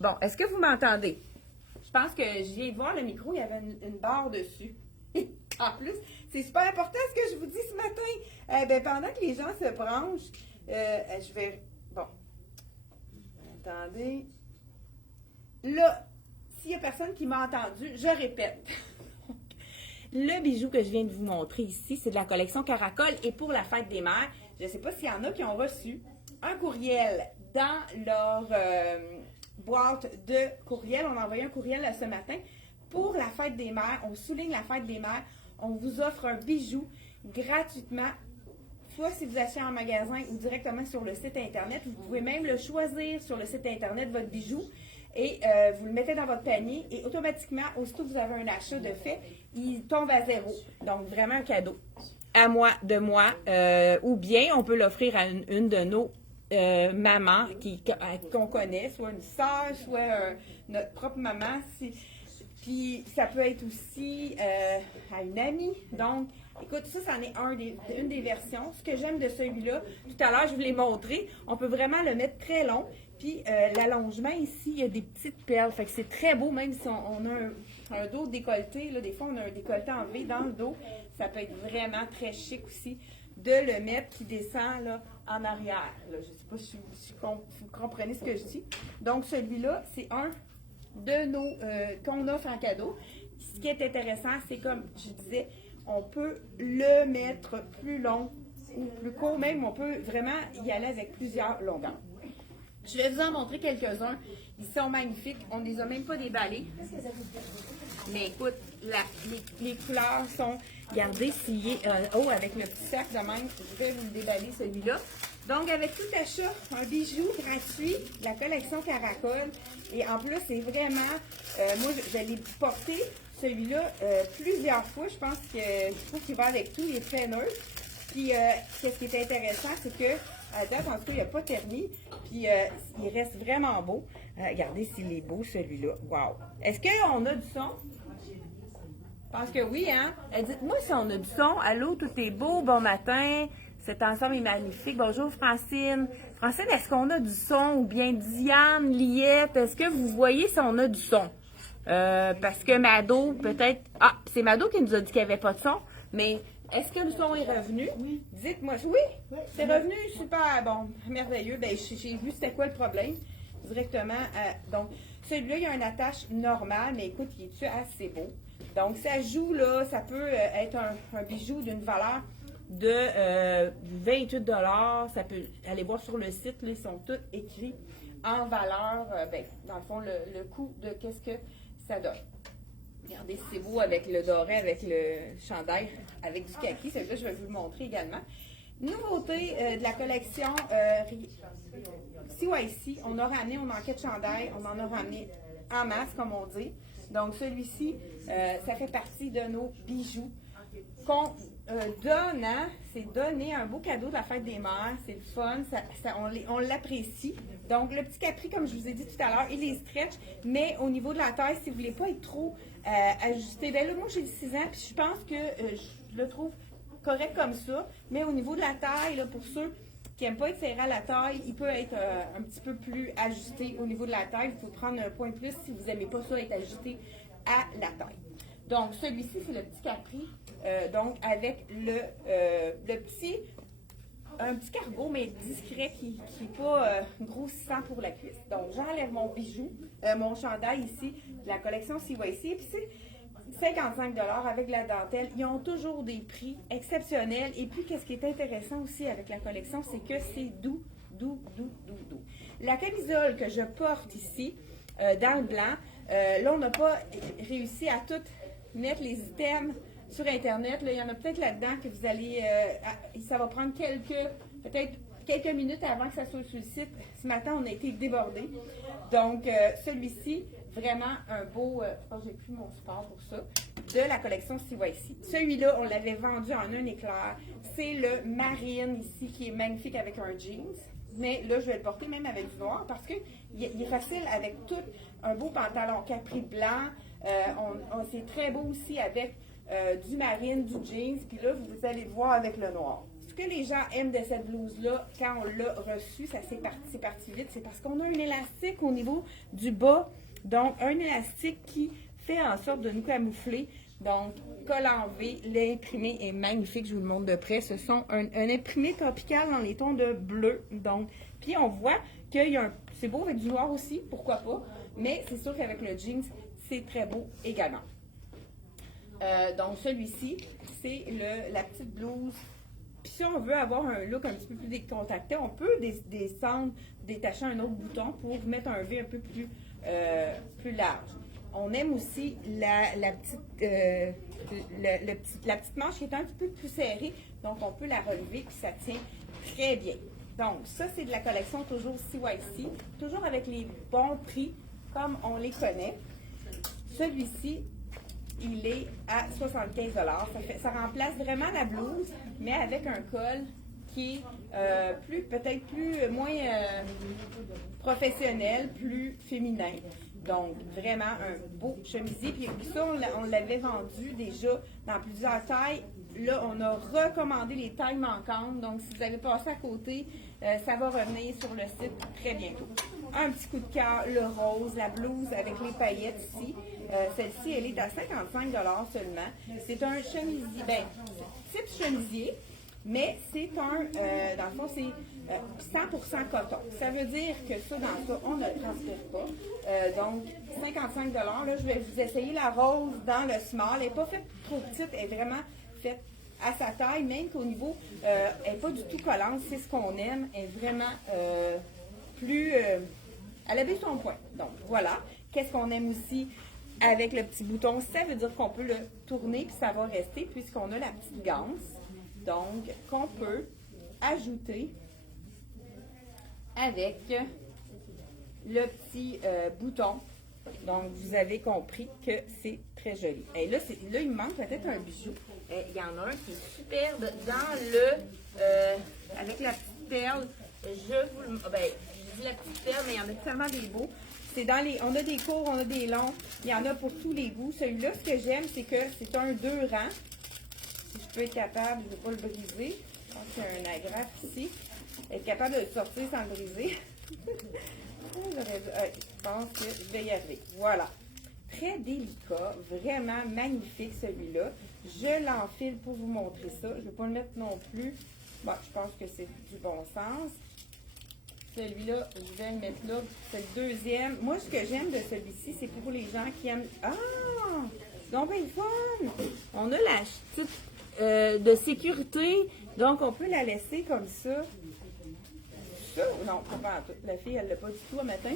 Bon, est-ce que vous m'entendez? Je pense que je viens de voir le micro, il y avait une barre dessus. En plus, c'est super important ce que je vous dis ce matin. Pendant que les gens se branchent, je vais... Bon. Attendez. Là, s'il n'y a personne qui m'a entendu, je répète. Le bijou que je viens de vous montrer ici, c'est de la collection Caracol et pour la fête des mères. Je ne sais pas s'il y en a qui ont reçu un courriel dans leur boîte de courriel. On a envoyé un courriel ce matin. Pour la fête des mères, on souligne la fête des mères. On vous offre un bijou gratuitement. Soit si vous achetez en magasin ou directement sur le site Internet. Vous pouvez même le choisir sur le site Internet, votre bijou. Et vous le mettez dans votre panier et automatiquement, aussitôt que vous avez un achat de fait, il tombe à zéro. Donc, vraiment un cadeau à moi, de moi. Ou bien, on peut l'offrir à une de nos mamans qu'on connaît, soit une sœur, soit notre propre maman. Puis, ça peut être aussi à une amie. Donc, écoute, ça, c'en est une des versions. Ce que j'aime de celui-là, tout à l'heure, je vous l'ai montré, on peut vraiment le mettre très long. Puis, l'allongement ici, il y a des petites perles. Fait que c'est très beau, même si on a un dos décolleté. Là, des fois, on a un décolleté en V dans le dos. Ça peut être vraiment très chic aussi de le mettre qui descend là, en arrière. Là, je ne sais pas si vous comprenez ce que je dis. Donc, celui-là, c'est un de nos qu'on offre en cadeau. Ce qui est intéressant, c'est comme je disais, on peut le mettre plus long ou plus court, même on peut vraiment y aller avec plusieurs longueurs. Je vais vous en montrer quelques-uns. Ils sont magnifiques. On ne les a même pas déballés. Mais écoute, les couleurs sont... Regardez s'il est haut avec le petit sac de même. Je vais vous le déballer, celui-là. Donc, avec tout achat, un bijou gratuit, la collection Caracol. Et en plus, c'est vraiment... moi, je l'ai porté, celui-là, plusieurs fois. Je pense qu'il va avec tout. Il est très neutre. Puis, ce qui est intéressant, c'est que à date, en tout cas, il n'a pas terni. Puis, il reste vraiment beau. Regardez s'il est beau, celui-là. Wow! Est-ce qu'on a du son? Je pense que oui, hein? Dites-moi si on a du son. Allô, tout est beau, bon matin. Cet ensemble est magnifique. Bonjour, Francine. Francine, est-ce qu'on a du son? Ou bien Diane, Liette, est-ce que vous voyez si on a du son? Parce que Mado, peut-être... Ah, c'est Mado qui nous a dit qu'il n'y avait pas de son. Mais... Est-ce que le son est revenu? Oui. Dites-moi. Oui? C'est revenu? Super. Bon, merveilleux. Ben, j'ai vu c'était quoi le problème directement. Donc, celui-là, il y a une attache normale, mais écoute, il est assez beau. Donc, ça joue, là, ça peut être un bijou d'une valeur de 28 $. Ça peut aller voir sur le site, là, ils sont tous écrits en valeur, dans le fond, le coût de qu'est-ce que ça donne. Regardez si c'est beau avec le doré, avec le chandail, avec du kaki. Celui-là, je vais vous le montrer également. Nouveauté de la collection CYC. On a ramené, on manquait de chandail. On en a ramené en masse, comme on dit. Donc, celui-ci, ça fait partie de nos bijoux qu'on donne. Hein? C'est donner un beau cadeau de la fête des mères. C'est le fun. On l'apprécie. Donc, le petit capri, comme je vous ai dit tout à l'heure, il est stretch. Mais au niveau de la taille, si vous ne voulez pas être trop ajusté, ben là, moi, j'ai 6 ans, puis je pense que je le trouve correct comme ça. Mais au niveau de la taille, là, pour ceux qui n'aiment pas être serré à la taille, il peut être un petit peu plus ajusté au niveau de la taille. Il faut prendre un point de plus si vous n'aimez pas ça être ajusté à la taille. Donc, celui-ci, c'est le petit capri. Donc, avec un petit cargo, mais discret, qui n'est pas grossissant pour la cuisse. Donc, j'enlève mon bijou, mon chandail ici, de la collection CYC. Puis, c'est 55 $ avec la dentelle. Ils ont toujours des prix exceptionnels. Et puis, qu'est-ce qui est intéressant aussi avec la collection, c'est que c'est doux, doux, doux, doux, doux. La camisole que je porte ici, dans le blanc, là, on n'a pas réussi à tout mettre les items sur Internet. Là, il y en a peut-être là-dedans que vous allez... ça va prendre peut-être quelques minutes avant que ça soit sur le site. Ce matin, on a été débordés. Donc, celui-ci, vraiment un beau... j'ai plus mon support pour ça. De la collection CYC. Celui-là, on l'avait vendu en un éclair. C'est le marine ici, qui est magnifique avec un jeans. Mais là, je vais le porter même avec du noir parce qu'il est facile avec tout un beau pantalon capri blanc. C'est très beau aussi avec du marine, du jeans. Puis là, vous allez le voir avec le noir. que les gens aiment de cette blouse-là, quand on l'a reçue, ça c'est parti vite, c'est parce qu'on a un élastique au niveau du bas. Donc, un élastique qui fait en sorte de nous camoufler. Donc, col en V, l'imprimé est magnifique, je vous le montre de près. Ce sont un imprimé tropical dans les tons de bleu. Donc, puis on voit qu'il y a c'est beau avec du noir aussi, pourquoi pas. Mais c'est sûr qu'avec le jeans, c'est très beau également. Donc, celui-ci, c'est la petite blouse. Puis si on veut avoir un look un petit peu plus décontracté, on peut descendre, détacher un autre bouton pour mettre un V un peu plus large. On aime aussi la petite manche qui est un petit peu plus serrée, donc on peut la relever et ça tient très bien. Donc ça, c'est de la collection toujours CYC, toujours avec les bons prix comme on les connaît. Celui-ci, il est à 75 $. Ça remplace vraiment la blouse, mais avec un col qui est peut-être moins professionnel, plus féminin. Donc, vraiment un beau chemisier. Puis ça, on l'avait vendu déjà dans plusieurs tailles. Là, on a recommandé les tailles manquantes. Donc, si vous avez passé à côté, ça va revenir sur le site très bientôt. Un petit coup de cœur, le rose, la blouse avec les paillettes ici. Celle-ci, elle est à 55 $ seulement. C'est un chemisier, type chemisier, mais c'est dans le fond, c'est 100% coton. Ça veut dire que ça, dans ça, on ne le transpire pas. Donc, 55 $. Là, je vais vous essayer la rose dans le small. Elle n'est pas faite trop petite, elle est vraiment faite à sa taille, même qu'au niveau, elle n'est pas du tout collante. C'est ce qu'on aime. Elle est vraiment plus... elle avait son point. Donc, voilà. Qu'est-ce qu'on aime aussi avec le petit bouton? Ça veut dire qu'on peut le tourner puis ça va rester puisqu'on a la petite ganse. Donc, qu'on peut ajouter avec le petit bouton. Donc, vous avez compris que c'est très joli. Et là, il me manque peut-être un bijou. Il y en a un qui est superbe dans avec la petite perle. Je dis la petite perle, mais il y en a tellement des beaux. On a des courts, on a des longs. Il y en a pour tous les goûts. Celui-là, ce que j'aime, c'est que c'est un 2 rangs. Si je peux être capable, je ne vais pas le briser. Je pense qu'il y a un agrafe ici. Être capable de le sortir sans le briser. Je pense que je vais y arriver. Voilà. Très délicat. Vraiment magnifique celui-là. Je l'enfile pour vous montrer ça. Je ne vais pas le mettre non plus. Bon, je pense que c'est du bon sens. Celui-là, je vais le mettre là. C'est le deuxième. Moi, ce que j'aime de celui-ci, c'est pour les gens qui aiment... Ah! Donc, ben fun! On a la petite de sécurité. Donc, on peut la laisser comme ça. Ça? Non, pas en tout. La fille, elle ne l'a pas du tout un matin.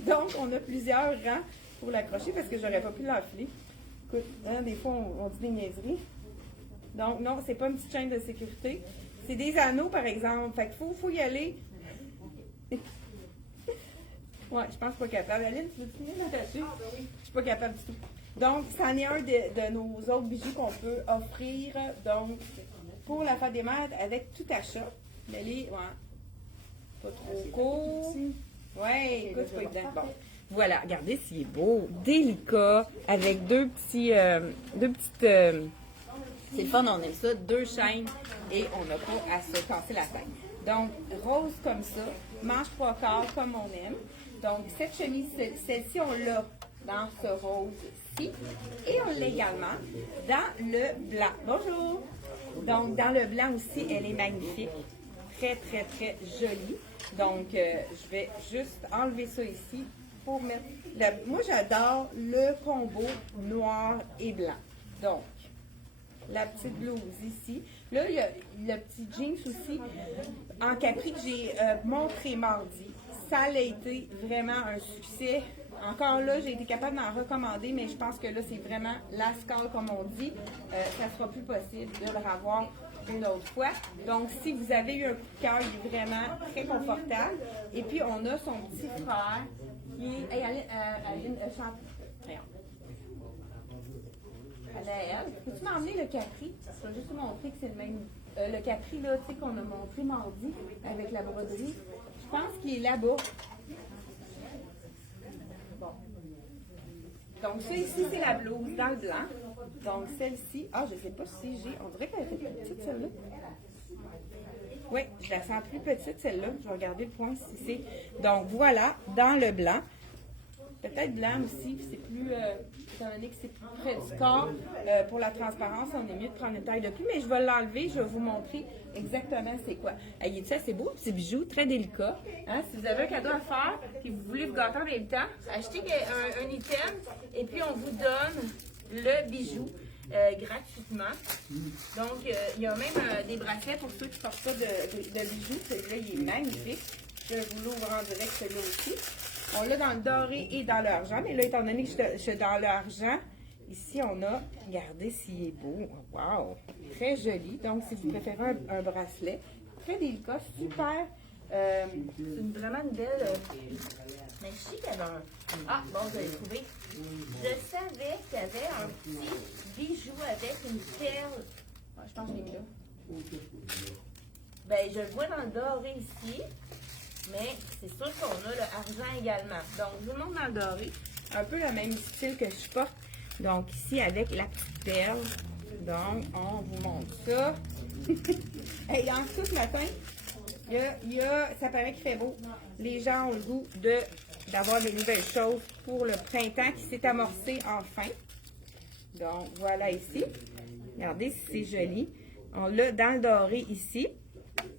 Donc, on a plusieurs rangs pour l'accrocher parce que j'aurais pas pu l'enfiler. Écoute, hein, des fois, on dit des niaiseries. Donc, non, c'est pas une petite chaîne de sécurité. C'est des anneaux, par exemple. Fait qu'il faut y aller. Ouais, je pense que je suis pas capable. Aline, tu veux finir d'attacher? Je suis pas capable du tout. Donc, c'en est un de nos autres bijoux qu'on peut offrir. Donc, pour la fête des mères, avec tout achat. Mais les, ouais, pas trop court. Ouais, écoute, c'est pas évident. Bon. Voilà, regardez s'il est beau, délicat, avec deux petites... c'est le fun, on aime ça, 2 chaînes et on n'a pas à se casser la tête. Donc, rose comme ça, manche 3/4 comme on aime. Donc, cette chemise, celle-ci, on l'a dans ce rose-ci et on l'a également dans le blanc. Bonjour! Donc, dans le blanc aussi, elle est magnifique. Très, très, très jolie. Donc, je vais juste enlever ça ici pour mettre... Moi, j'adore le combo noir et blanc. Donc, la petite blouse ici. Là, il y a le petit jeans aussi en capri que j'ai montré mardi. Ça a été vraiment un succès. Encore là, j'ai été capable d'en recommander, mais je pense que là, c'est vraiment la scale, comme on dit. Ça ne sera plus possible de le revoir une autre fois. Donc, si vous avez eu un coup de cœur, il est vraiment très confortable. Et puis, on a son petit frère qui est... Hey, Aline, chante. Elle. Peux-tu m'emmener le capri? Je vais juste te montrer que c'est le même. Le capri, là, tu sais, qu'on a montré mardi avec la broderie. Je pense qu'il est là-bas. Bon. Donc, ça ici, c'est la blouse dans le blanc. Donc, celle-ci, je ne sais pas si j'ai, on dirait qu'elle était plus petite, celle-là. Oui, je la sens plus petite, celle-là. Je vais regarder le point si c'est. Donc, voilà, dans le blanc. Peut-être blanc aussi, c'est plus, étant donné que c'est plus près du corps, pour la transparence, on est mieux de prendre une taille de plus, mais je vais l'enlever, je vais vous montrer exactement c'est quoi. Il est assez beau, petit bijou, très délicat. Hein? Si vous avez un cadeau à faire, et vous voulez vous gâter en même temps, achetez un item, et puis on vous donne le bijou gratuitement. Donc, il y a même des bracelets pour ceux qui ne portent pas de bijoux. Celui-là, il est magnifique. Je vous l'ouvre en direct, celui-là aussi. On l'a dans le doré et dans l'argent. Mais là, étant donné que je suis dans l'argent, ici, on a, regardez s'il est beau. Wow! Très joli. Donc, si vous préférez un bracelet, très délicat, super. C'est vraiment une belle. Mais je sais qu'il y avait un. Ah, bon, vous avez trouvé. Je savais qu'il y avait un petit bijou avec une perle. Je pense que je l'ai mis là. Ben, je le vois dans le doré ici. Mais c'est sûr qu'on a le argent également. Donc, je vous montre dans le doré. Un peu le même style que je porte. Donc, ici, avec la petite perle. Donc, on vous montre ça. Hey, en tout ce matin, ça paraît qu'il fait beau. Les gens ont le goût d'avoir des nouvelles choses pour le printemps qui s'est amorcé enfin. Donc, voilà ici. Regardez si c'est joli. On l'a dans le doré ici.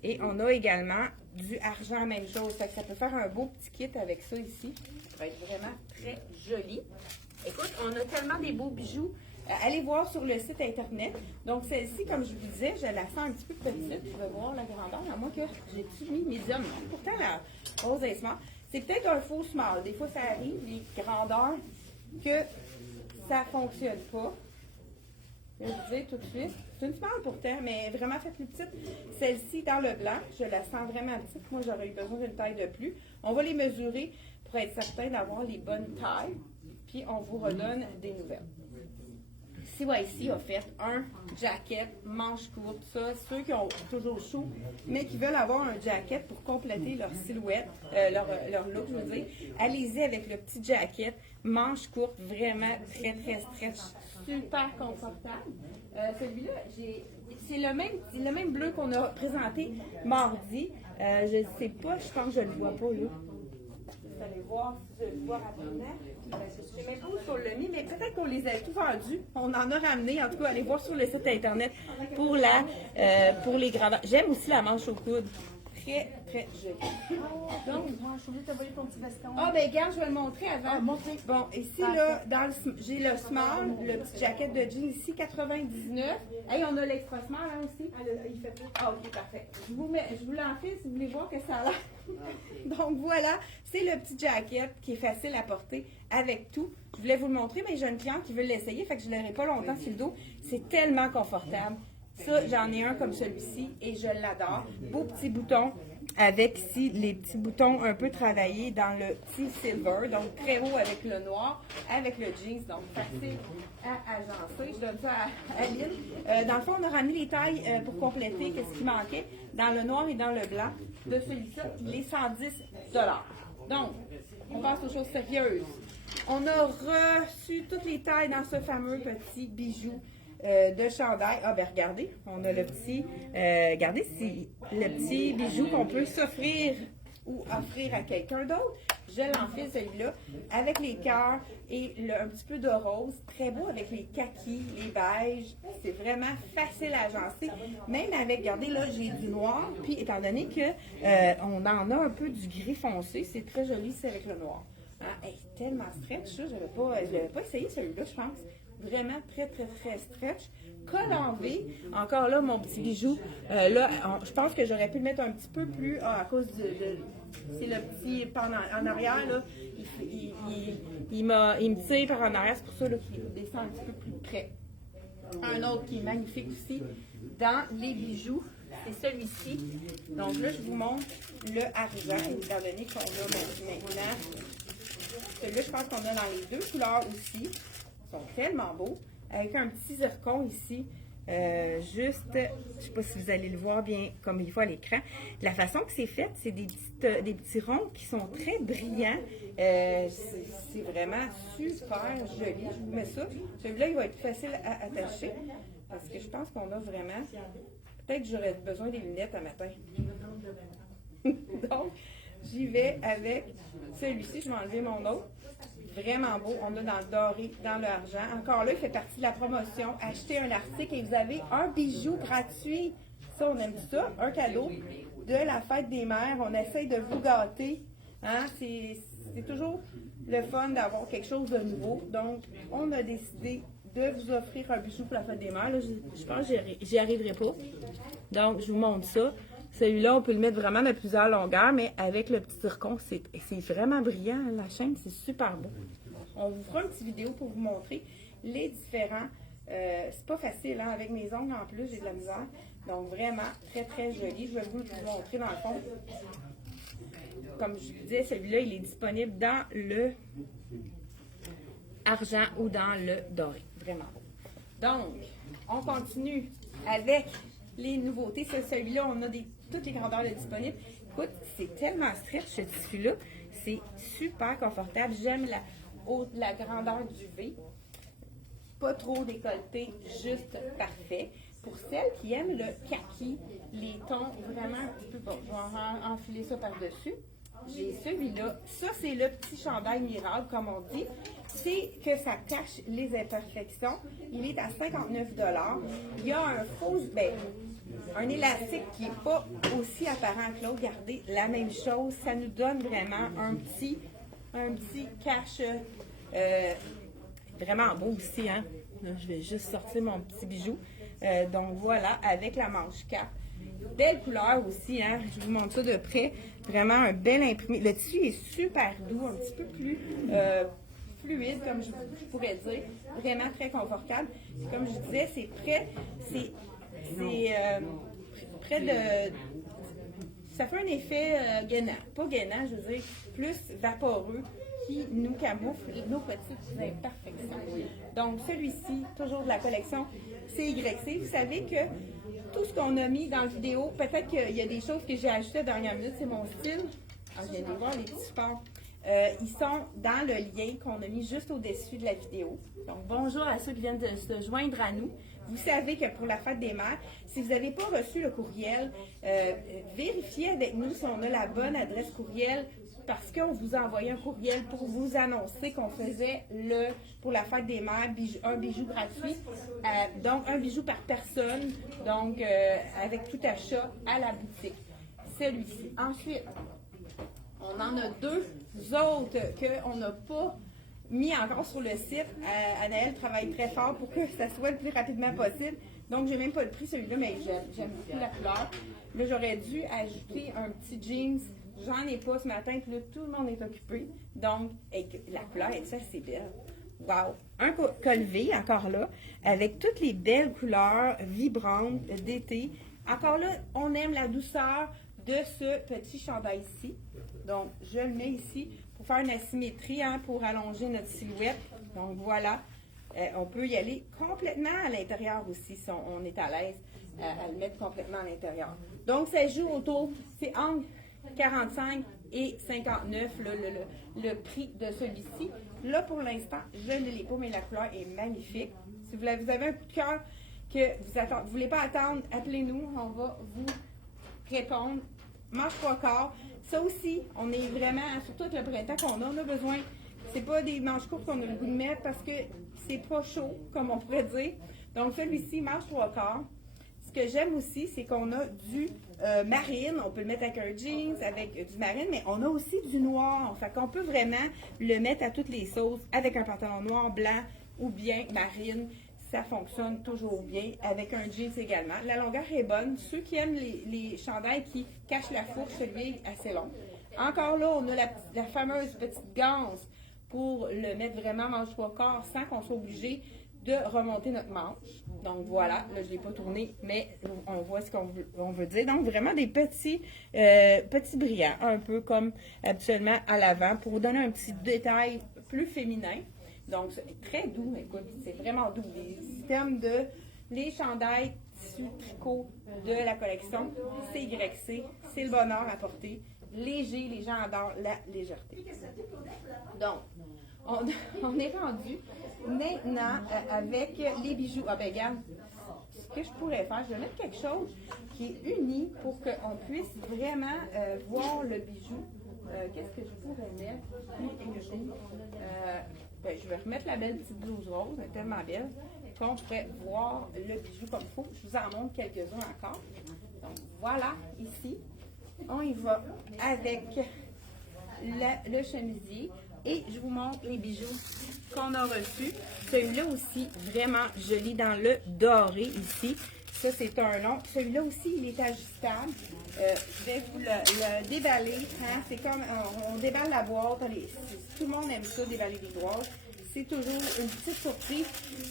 Et on a également du argent, même chose. Fait que ça peut faire un beau petit kit avec ça ici. Ça va être vraiment très joli. Écoute, on a tellement des beaux bijoux. Allez voir sur le site internet. Donc, celle-ci, comme je vous disais, je la sens un petit peu petite. Je vais voir la grandeur, à moins que j'ai mis médium. Pourtant, la rose est small. C'est peut-être un faux small. Des fois, ça arrive, les grandeurs, que ça ne fonctionne pas. Je vais vous dire tout de suite. C'est une small pourtant, mais vraiment faite plus petite. Celle-ci, dans le blanc, je la sens vraiment petite. Moi, j'aurais eu besoin d'une taille de plus. On va les mesurer pour être certain d'avoir les bonnes tailles. Puis, on vous redonne des nouvelles. CYC a fait un jacket manche courte. Ça, ceux qui ont toujours chaud, mais qui veulent avoir un jacket pour compléter leur silhouette, leur look, je veux dire, allez-y avec le petit jacket manche courte, vraiment très, très stretch, super confortable. Celui-là, c'est le même bleu qu'on a présenté mardi. Je ne sais pas, je pense que je ne le vois pas là. Vous allez voir si je le vois rapidement. Je ne sais même pas où on l'a mis, mais peut-être qu'on les a tout vendus. On en a ramené. En tout cas, allez voir sur le site internet pour les grandeurs. J'aime aussi la manche au coude. Très, très jolie. Donc, je suis obligée de te voler ton petit veston. Ben, regarde, je vais le montrer avant. Montrez. Bon, ici, là, j'ai le small, le petit jacket de jean ici, 99. Hey, on a l'extra small, hein, aussi. Il fait tout. OK, parfait. Je vous l'enfile si vous voulez voir que ça a l'air. Donc, voilà, c'est le petit jacket qui est facile à porter avec tout. Je voulais vous le montrer, mais j'ai une cliente qui veut l'essayer, fait que je ne l'aurai pas longtemps sur le dos. C'est tellement confortable. Ça, j'en ai un comme celui-ci et je l'adore. Beau petit bouton avec ici les petits boutons un peu travaillés dans le petit silver, donc très haut avec le noir, avec le jeans, donc facile à agencer. Je donne ça à Lynn. Dans le fond, on a ramené les tailles pour compléter ce qui manquait dans le noir et dans le blanc de celui-ci, les 110 $. Donc, on passe aux choses sérieuses. On a reçu toutes les tailles dans ce fameux petit bijou de chandail. Ben regardez, on a le petit, regardez, c'est le petit bijou qu'on peut s'offrir ou offrir à quelqu'un d'autre. Je l'enfile celui-là avec les cœurs et un petit peu de rose. Très beau avec les kakis, les beiges. C'est vraiment facile à agencer. Même avec, regardez là, j'ai du noir. Puis étant donné que on en a un peu du gris foncé, c'est très joli, c'est avec le noir. Hey, tellement stretch, je l'avais pas essayé celui-là, je pense. Vraiment très, très, très stretch. Col en V. Encore là, mon petit bijou. Je pense que j'aurais pu le mettre un petit peu plus à cause c'est le petit en arrière, là. Il me tire par en arrière, c'est pour ça qu'il descend un petit peu plus près. Un autre qui est magnifique aussi dans les bijoux, c'est celui-ci. Donc là, je vous montre le argent, étant donné qu'on a maintenant. Celui-là, je pense qu'on a dans les deux couleurs aussi. Ils sont tellement beaux. Avec un petit zircon ici. Juste, je ne sais pas si vous allez le voir bien comme il faut à l'écran. La façon que c'est fait, c'est des petits ronds qui sont très brillants. C'est vraiment super joli. Je vous mets ça. Celui-là, il va être facile à attacher parce que je pense qu'on a vraiment... Peut-être que j'aurais besoin des lunettes à matin. Donc, j'y vais avec celui-ci. Je vais enlever mon autre. Vraiment beau. On a dans le doré, dans le argent. Encore là, il fait partie de la promotion. Achetez un article et vous avez un bijou gratuit. Ça, on aime ça. Un cadeau de la fête des mères. On essaye de vous gâter. Hein? C'est toujours le fun d'avoir quelque chose de nouveau. Donc, on a décidé de vous offrir un bijou pour la fête des mères. Là, je pense que j'y arriverai pas. Donc, je vous montre ça. Celui-là, on peut le mettre vraiment de plusieurs longueurs, mais avec le petit zircon, c'est vraiment brillant. La chaîne, c'est super beau. On vous fera une petite vidéo pour vous montrer les différents. C'est pas facile, hein? Avec mes ongles en plus, j'ai de la misère. Donc, vraiment, très, très joli. Je vais vous le montrer dans le fond. Comme je vous disais, celui-là, il est disponible dans le argent ou dans le doré. Vraiment beau. Donc, on continue avec les nouveautés. Celui-là, on a toutes les grandeurs de disponibles. Écoute, c'est tellement stretch ce tissu-là. C'est super confortable. J'aime la grandeur du V. Pas trop décolleté, juste parfait. Pour celles qui aiment le kaki, les tons vraiment un petit peu... Bon, je vais enfiler ça par-dessus. J'ai celui-là. Ça, c'est le petit chandail miracle, comme on dit. C'est que ça cache les imperfections. Il est à 59 $. Il y a un faux... un élastique qui n'est pas aussi apparent que l'autre. Regardez, la même chose. Ça nous donne vraiment un petit cache vraiment beau aussi. Hein? Là, je vais juste sortir mon petit bijou. Donc voilà, avec la manche cap. Belle couleur aussi, hein? Je vous montre ça de près. Vraiment un bel imprimé. Le tissu est super doux, un petit peu plus fluide, comme je pourrais dire. Vraiment très confortable. Comme je disais, c'est près de... Ça fait un effet gainant. Pas gainant, je veux dire, plus vaporeux qui nous camoufle nos petites imperfections. Donc, celui-ci, toujours de la collection CYC. Vous savez que tout ce qu'on a mis dans la vidéo, peut-être qu'il y a des choses que j'ai ajoutées à la dernière minute, c'est mon style. Ah, je viens de voir les petits supports. Ils sont dans le lien qu'on a mis juste au-dessus de la vidéo. Donc, bonjour à ceux qui viennent de se joindre à nous. Vous savez que pour la fête des mères, si vous n'avez pas reçu le courriel, vérifiez avec nous si on a la bonne adresse courriel parce qu'on vous a envoyé un courriel pour vous annoncer qu'on faisait pour la fête des mères, un bijou gratuit. Donc, un bijou par personne, donc avec tout achat à la boutique. Celui-ci. Ensuite, on en a deux autres qu'on n'a pas mis encore sur le site. Anaëlle travaille très fort pour que ça soit le plus rapidement possible. Donc, j'ai même pas le prix celui-là, mais j'aime beaucoup la couleur. Là, j'aurais dû ajouter un petit jeans. J'en ai pas ce matin, puis là, tout le monde est occupé. Donc, la couleur est assez belle. Wow! Un col V, encore là, avec toutes les belles couleurs vibrantes d'été. Encore là, on aime la douceur de ce petit chandail-ci. Donc, je le mets ici pour faire une asymétrie, hein, pour allonger notre silhouette. Donc, voilà. On peut y aller complètement à l'intérieur aussi, si on est à l'aise à le mettre complètement à l'intérieur. Donc, ça joue autour, c'est entre 45 et 59, le prix de celui-ci. Là, pour l'instant, je ne l'ai pas, mais la couleur est magnifique. Si vous avez un coup de cœur que vous ne voulez pas attendre, appelez-nous, on va vous répondre. Manche 3/4. Ça aussi, on est vraiment, surtout le printemps qu'on a, on a besoin. C'est pas des manches courtes qu'on a le goût de mettre parce que c'est pas chaud, comme on pourrait dire. Donc, celui-ci, manche 3/4. Ce que j'aime aussi, c'est qu'on a du marine. On peut le mettre avec un jeans, avec du marine, mais on a aussi du noir. Fait qu'on peut vraiment le mettre à toutes les sauces avec un pantalon noir, blanc ou bien marine. Ça fonctionne toujours bien avec un jeans également. La longueur est bonne. Ceux qui aiment les chandails qui cachent la fourche, celui est assez long. Encore là, on a la fameuse petite ganse pour le mettre vraiment manche 3/4 sans qu'on soit obligé de remonter notre manche. Donc voilà, là je ne l'ai pas tourné, mais on voit ce qu'on veut dire. Donc vraiment des petits brillants, un peu comme habituellement à l'avant, pour vous donner un petit détail plus féminin. Donc c'est très doux, écoute, c'est vraiment doux. Les systèmes de Les chandails tissu tricot de la collection CYC, c'est le bonheur à porter. Léger, les gens adorent la légèreté. Donc, on est rendu maintenant avec les bijoux. Ah ben regarde, ce que je pourrais faire, je vais mettre quelque chose qui est uni pour qu'on puisse vraiment voir le bijou. Qu'est-ce que je pourrais mettre? Ben, je vais remettre la belle petite blouse rose, elle est tellement belle qu'on pourrait voir le bijou comme il faut. Je vous en montre quelques-uns encore. Donc voilà, ici, on y va avec le chemisier et je vous montre les bijoux qu'on a reçus. Celui-là aussi, vraiment joli dans le doré ici. Ça, c'est un long. Celui-là aussi, il est ajustable. Je vais vous le déballer. Hein? C'est comme, on déballe la boîte. Allez, tout le monde aime ça, déballer des boîtes. C'est toujours une petite surprise.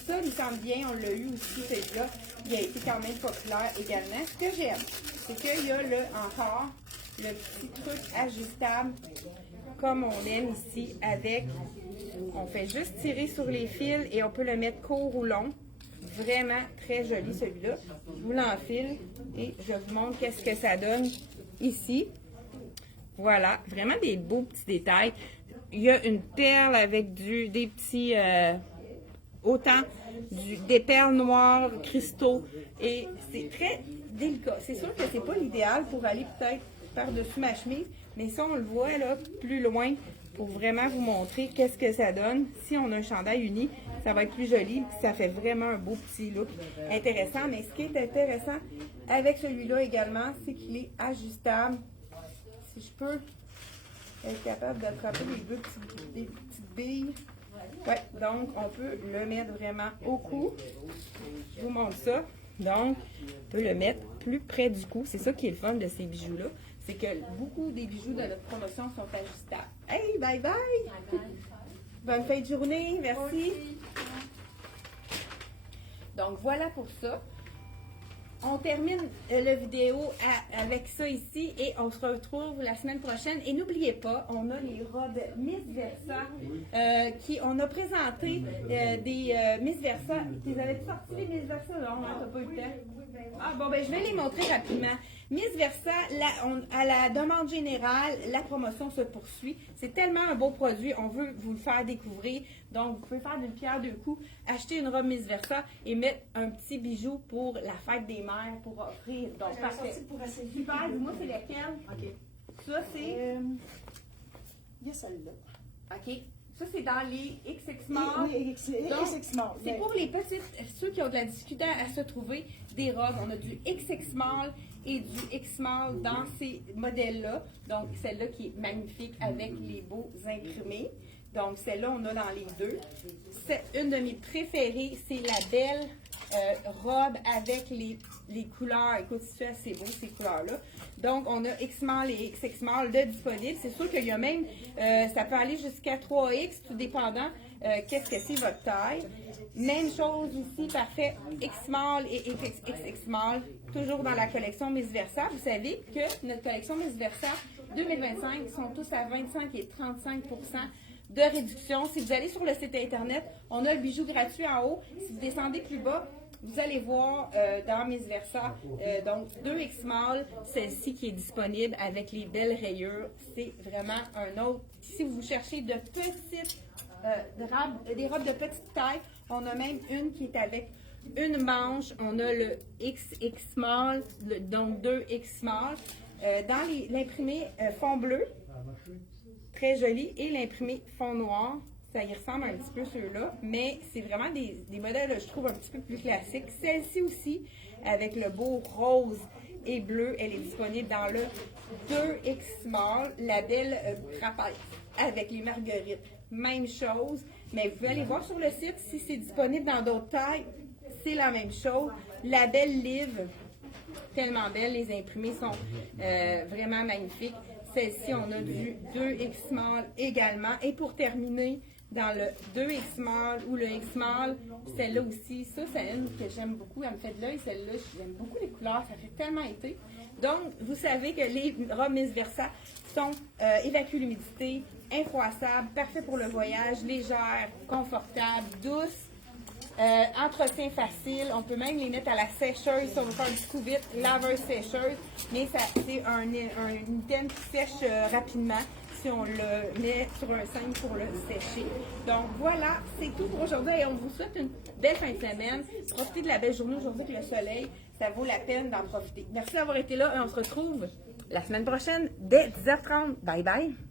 Ça, il me semble bien, on l'a eu aussi, celui-là. Il a été quand même populaire également. Ce que j'aime, c'est qu'il y a encore le petit truc ajustable, comme on aime ici, avec, on fait juste tirer sur les fils et on peut le mettre court ou long. Vraiment très joli celui-là. Je vous l'enfile et je vous montre qu'est-ce que ça donne ici. Voilà, vraiment des beaux petits détails. Il y a une perle avec des petits, des perles noires, cristaux, et c'est très délicat. C'est sûr que c'est pas l'idéal pour aller peut-être par-dessus ma chemise, mais ça on le voit là plus loin pour vraiment vous montrer qu'est-ce que ça donne. Si on a un chandail uni, ça va être plus joli, ça fait vraiment un beau petit look intéressant. Mais ce qui est intéressant avec celui-là également, c'est qu'il est ajustable. Si je peux être capable d'attraper des petites billes. Ouais, donc on peut le mettre vraiment au cou. Je vous montre ça. Donc, on peut le mettre plus près du cou. C'est ça qui est le fun de ces bijoux-là. C'est que beaucoup des bijoux de notre promotion sont ajustables. Hey, bye bye! Bonne fin de journée, merci! Donc voilà pour ça. On termine la vidéo avec ça ici et on se retrouve la semaine prochaine. Et n'oubliez pas, on a les robes Miss Versa on a présenté des Miss Versa. Tu avais sorti les Miss Versa? Non, t'as pas eu le temps. Ah bon, ben je vais les montrer rapidement. Miss Versa, à la demande générale, la promotion se poursuit. C'est tellement un beau produit, on veut vous le faire découvrir. Donc, vous pouvez faire d'une pierre deux coups, acheter une robe Miss Versa et mettre un petit bijou pour la fête des mères, pour offrir. Donc, parfait. Super, dis-moi, c'est laquelle? OK. Ça, c'est... Il y a celle-là. OK. Ça, c'est dans les XX small. Oui, XX small. C'est pour les petites, ceux qui ont de la difficulté à se trouver des robes. On a du XX small et du X small dans ces modèles-là. Donc, celle-là qui est magnifique avec les beaux imprimés. Donc, celle-là, on a dans les deux. C'est une de mes préférées. C'est la belle robe avec les couleurs. Écoute, c'est assez beau, ces couleurs-là. Donc, on a X-Small et XX-Small de disponibles. C'est sûr qu'il y a même, ça peut aller jusqu'à 3X, tout dépendant qu'est-ce que c'est votre taille. Même chose ici, parfait, X-Small et XX-Small, toujours dans la collection Miss Versa. Vous savez que notre collection Miss Versa 2025 sont tous à 25 et 35 % de réduction. Si vous allez sur le site internet, on a le bijou gratuit en haut. Si vous descendez plus bas, vous allez voir dans Miss Versa, donc 2X Small, celle-ci qui est disponible avec les belles rayures. C'est vraiment un autre. Si vous cherchez de petites des robes de petite taille, on a même une qui est avec une manche. On a le XX Small, donc 2X Small. Dans l'imprimé fond bleu, très joli, et l'imprimé fond noir. Ça y ressemble un petit peu ceux-là, mais c'est vraiment des modèles, je trouve, un petit peu plus classiques. Celle-ci aussi, avec le beau rose et bleu, elle est disponible dans le 2X Small, la belle trapèze avec les marguerites. Même chose, mais vous pouvez aller voir sur le site si c'est disponible dans d'autres tailles, c'est la même chose. La belle livre, tellement belle, les imprimés sont vraiment magnifiques. Celle-ci, on a du 2X Small également. Et pour terminer, dans le 2X Small ou le X Small, celle-là aussi, ça, c'est une que j'aime beaucoup. Elle me fait de l'œil, celle-là. J'aime beaucoup les couleurs, ça fait tellement été. Donc, vous savez que les robes Miss Versa sont évacuent l'humidité, infroissables, parfait pour le voyage, légères, confortables, douces. Entretien facile. On peut même les mettre à la sécheuse si on veut faire du coup vite. Laveuse sécheuse. Mais c'est un item qui sèche rapidement si on le met sur un cintre pour le sécher. Donc voilà, c'est tout pour aujourd'hui et on vous souhaite une belle fin de semaine. Profitez de la belle journée aujourd'hui avec le soleil. Ça vaut la peine d'en profiter. Merci d'avoir été là et on se retrouve la semaine prochaine dès 10h30. Bye bye!